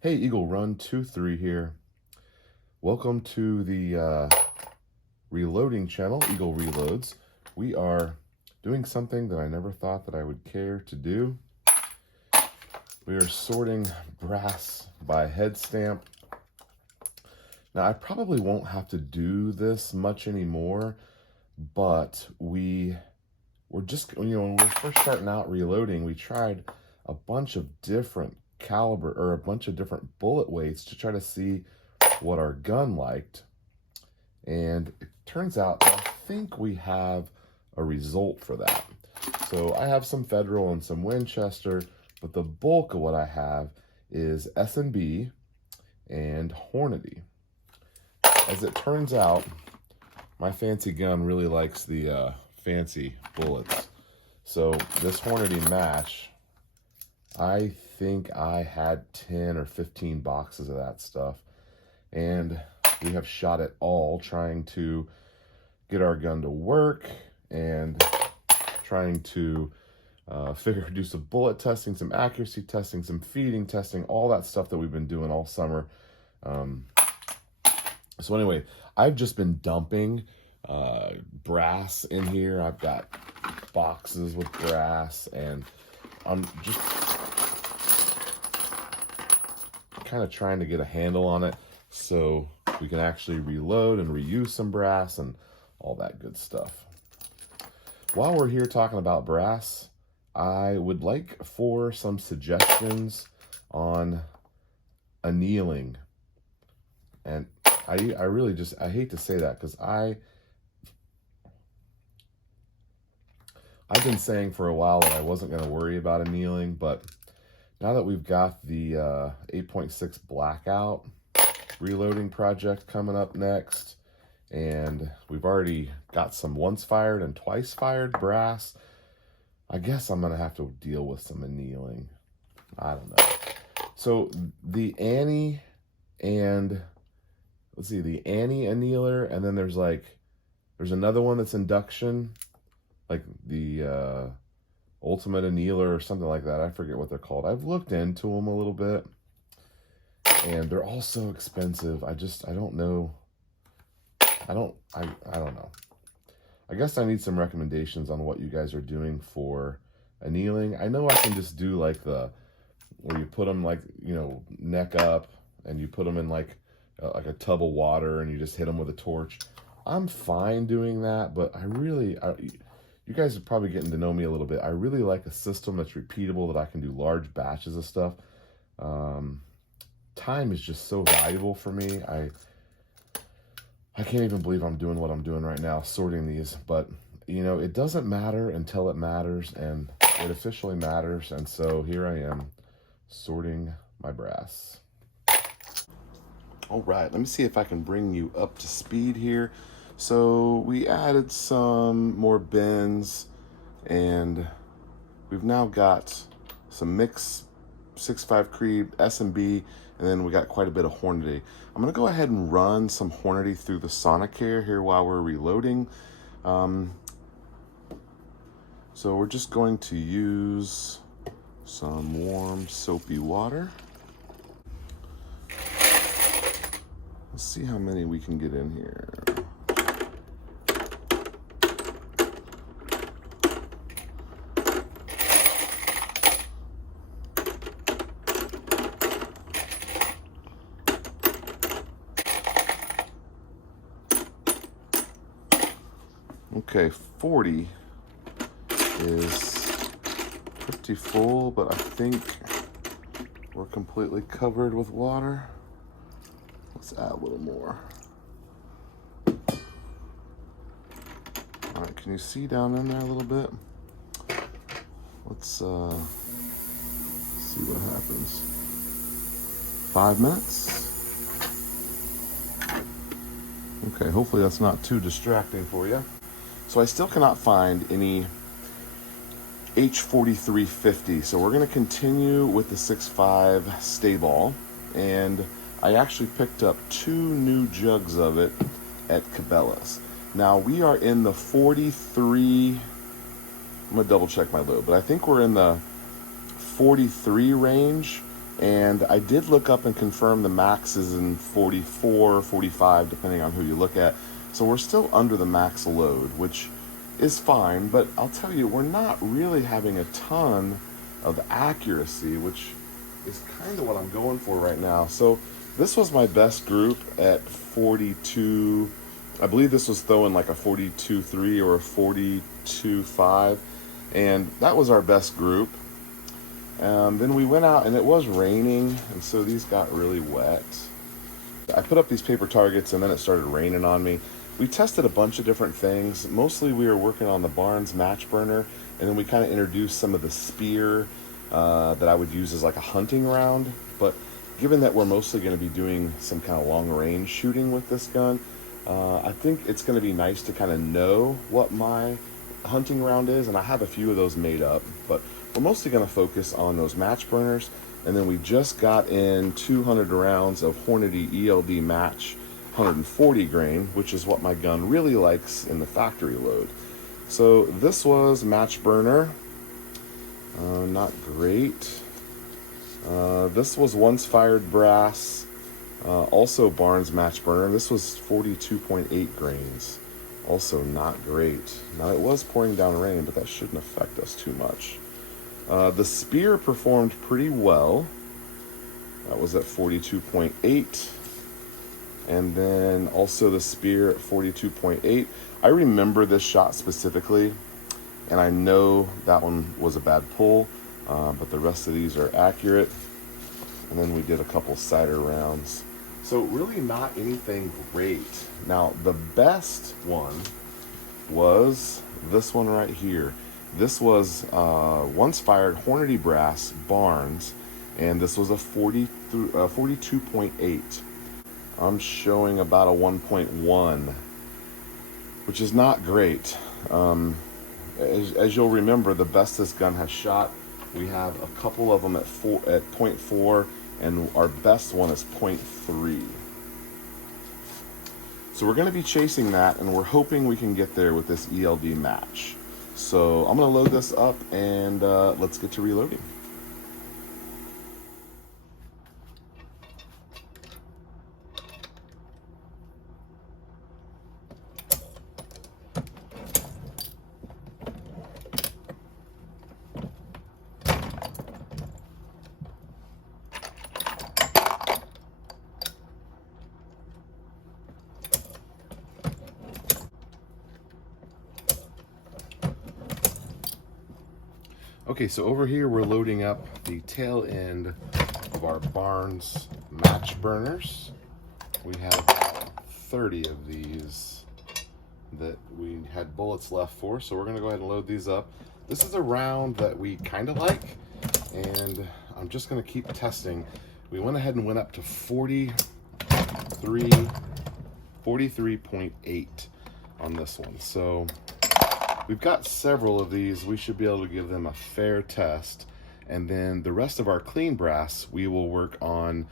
Hey, Eagle Run 23 here. Welcome to the reloading channel, Eagle Reloads. We are doing something that I never thought that I would care to do. We are sorting brass by head stamp. Now, I probably won't have to do this much anymore, but we're just, when we were first starting out reloading, we tried a bunch of different caliber or a bunch of different bullet weights to try to see what our gun liked. And it turns out I think we have a result for that. So I have some Federal and some Winchester, but the bulk of what I have is S&B and Hornady. As it turns out, my fancy gun really likes the fancy bullets. So this Hornady match, I think I had 10 or 15 boxes of that stuff. And we have shot it all trying to get our gun to work and trying to do some bullet testing, some accuracy testing, some feeding testing, all that stuff that we've been doing all summer. So anyway, I've just been dumping brass in here. I've got boxes with brass, and I'm just kind of trying to get a handle on it so we can actually reload and reuse some brass and all that good stuff. While we're here talking about brass, I would like for some suggestions on annealing. And I really just, I hate to say that because I've been saying for a while that I wasn't going to worry about annealing, but now that we've got the 8.6 blackout reloading project coming up next, and we've already got some once fired and twice fired brass, I guess I'm going to have to deal with some annealing. I don't know. So the Annie and, let's see, the Annie annealer, and then there's another one that's induction, like the Ultimate Annealer or something like that. I forget what they're called. I've looked into them a little bit, and they're all so expensive. I don't know. I don't know. I guess I need some recommendations on what you guys are doing for annealing. I know I can just do like where you put them like, neck up, and you put them in like a tub of water and you just hit them with a torch. I'm fine doing that, but you guys are probably getting to know me a little bit. I really like a system that's repeatable, that I can do large batches of stuff. Time is just so valuable for me. I can't even believe I'm doing what I'm doing right now, sorting these. But, it doesn't matter until it matters, and it officially matters. And so here I am, sorting my brass. All right, let me see if I can bring you up to speed here. So we added some more bins, and we've now got some mixed 6.5 Creed, S&B, and then we got quite a bit of Hornady. I'm going to go ahead and run some Hornady through the Sonicare here while we're reloading. So we're just going to use some warm soapy water. Let's see how many we can get in here. Okay, 40 is pretty full, but I think we're completely covered with water. Let's add a little more. All right, can you see down in there a little bit? Let's see what happens. 5 minutes. Okay, hopefully that's not too distracting for you. So I still cannot find any H4350, so we're going to continue with the 6.5 stay ball, and I actually picked up 2 new jugs of it at Cabela's. Now we are in the 43, I'm going to double check my load, but I think we're in the 43 range And I did look up and confirm the max is in 44, 45, depending on who you look at. So we're still under the max load, which is fine, but I'll tell you, we're not really having a ton of accuracy, which is kind of what I'm going for right now. So this was my best group at 42. I believe this was throwing like a 42.3 or a 42.5, and that was our best group. Then we went out and it was raining, and so these got really wet. I put up these paper targets and then it started raining on me. We tested a bunch of different things. Mostly we were working on the Barnes match burner, and then we kind of introduced some of the spear that I would use as like a hunting round. But given that we're mostly going to be doing some kind of long range shooting with this gun, I think it's going to be nice to kind of know what my hunting round is, and I have a few of those made up, but we're mostly going to focus on those match burners. And then we just got in 200 rounds of Hornady ELD match 140 grain, which is what my gun really likes in the factory load. So this was match burner, not great. This was once fired brass, also Barnes match burner. This was 42.8 grains, also not great. Now it was pouring down rain, but that shouldn't affect us too much. The spear performed pretty well. That was at 42.8. And then also the spear at 42.8. I remember this shot specifically, and I know that one was a bad pull, but the rest of these are accurate. And then we did a couple cider rounds. So really not anything great. Now the best one was this one right here. This was once fired Hornady brass Barnes, and this was a 42.8. I'm showing about a 1.1, which is not great. As you'll remember, the best this gun has shot, we have a couple of them at 0.4, and our best one is 0.3. So we're going to be chasing that, and we're hoping we can get there with this ELD match. So I'm going to load this up, and let's get to reloading. Okay, so over here we're loading up the tail end of our Barnes match burners. We have 30 of these that we had bullets left for, so we're gonna go ahead and load these up. This is a round that we kind of like, and I'm just gonna keep testing. We went ahead and went up to 43.8 on this one. So we've got several of these. We should be able to give them a fair test. And then the rest of our clean brass, we will work on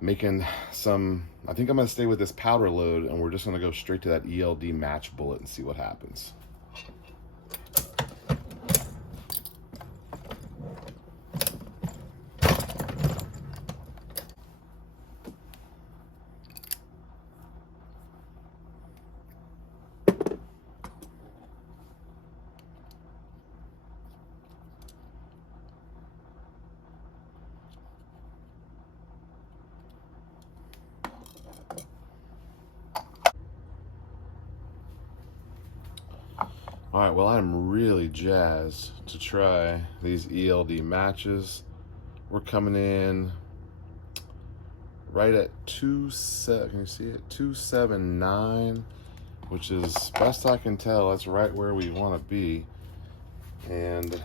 making some, I think I'm gonna stay with this powder load, and we're just gonna go straight to that ELD match bullet and see what happens. All right, well, I'm really jazzed to try these ELD matches. We're coming in right at 279, which is, best I can tell, that's right where we want to be. And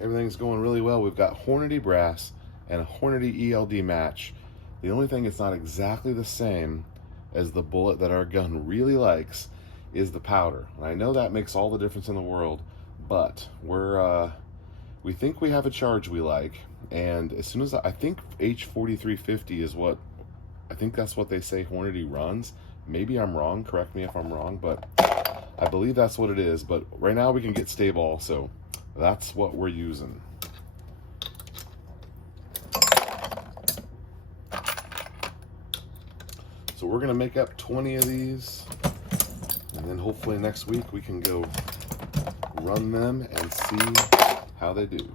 everything's going really well. We've got Hornady brass and a Hornady ELD match. The only thing that's not exactly the same as the bullet that our gun really likes is the powder. And I know that makes all the difference in the world, but we think we have a charge we like. And as soon as I think H4350 is what, I think that's what they say Hornady runs. Maybe I'm wrong, correct me if I'm wrong, but I believe that's what it is. But right now we can get stable, so that's what we're using. So we're gonna make up 20 of these, and then hopefully next week we can go run them and see how they do.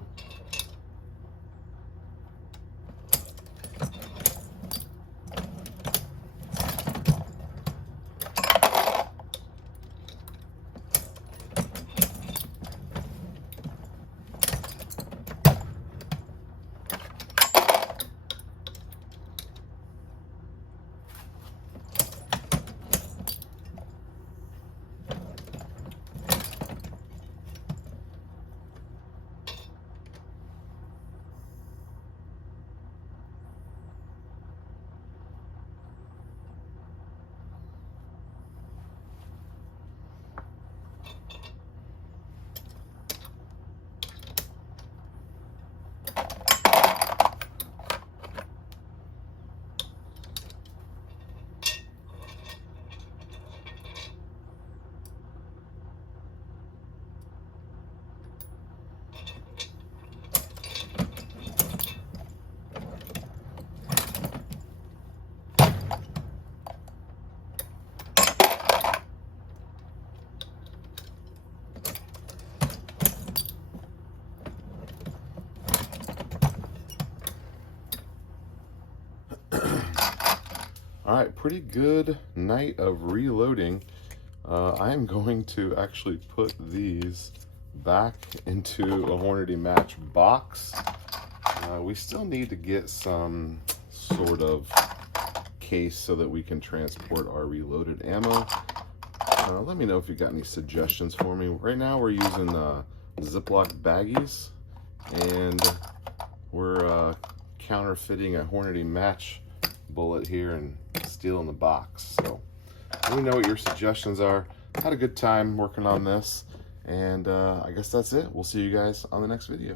All right, pretty good night of reloading. I'm going to actually put these back into a Hornady match box. We still need to get some sort of case so that we can transport our reloaded ammo. Let me know if you got any suggestions for me. Right now we're using Ziploc baggies, and we're counterfeiting a Hornady match bullet here and steel in the box. So let me know what your suggestions are. Had a good time working on this, and I guess that's it. We'll see you guys on the next video.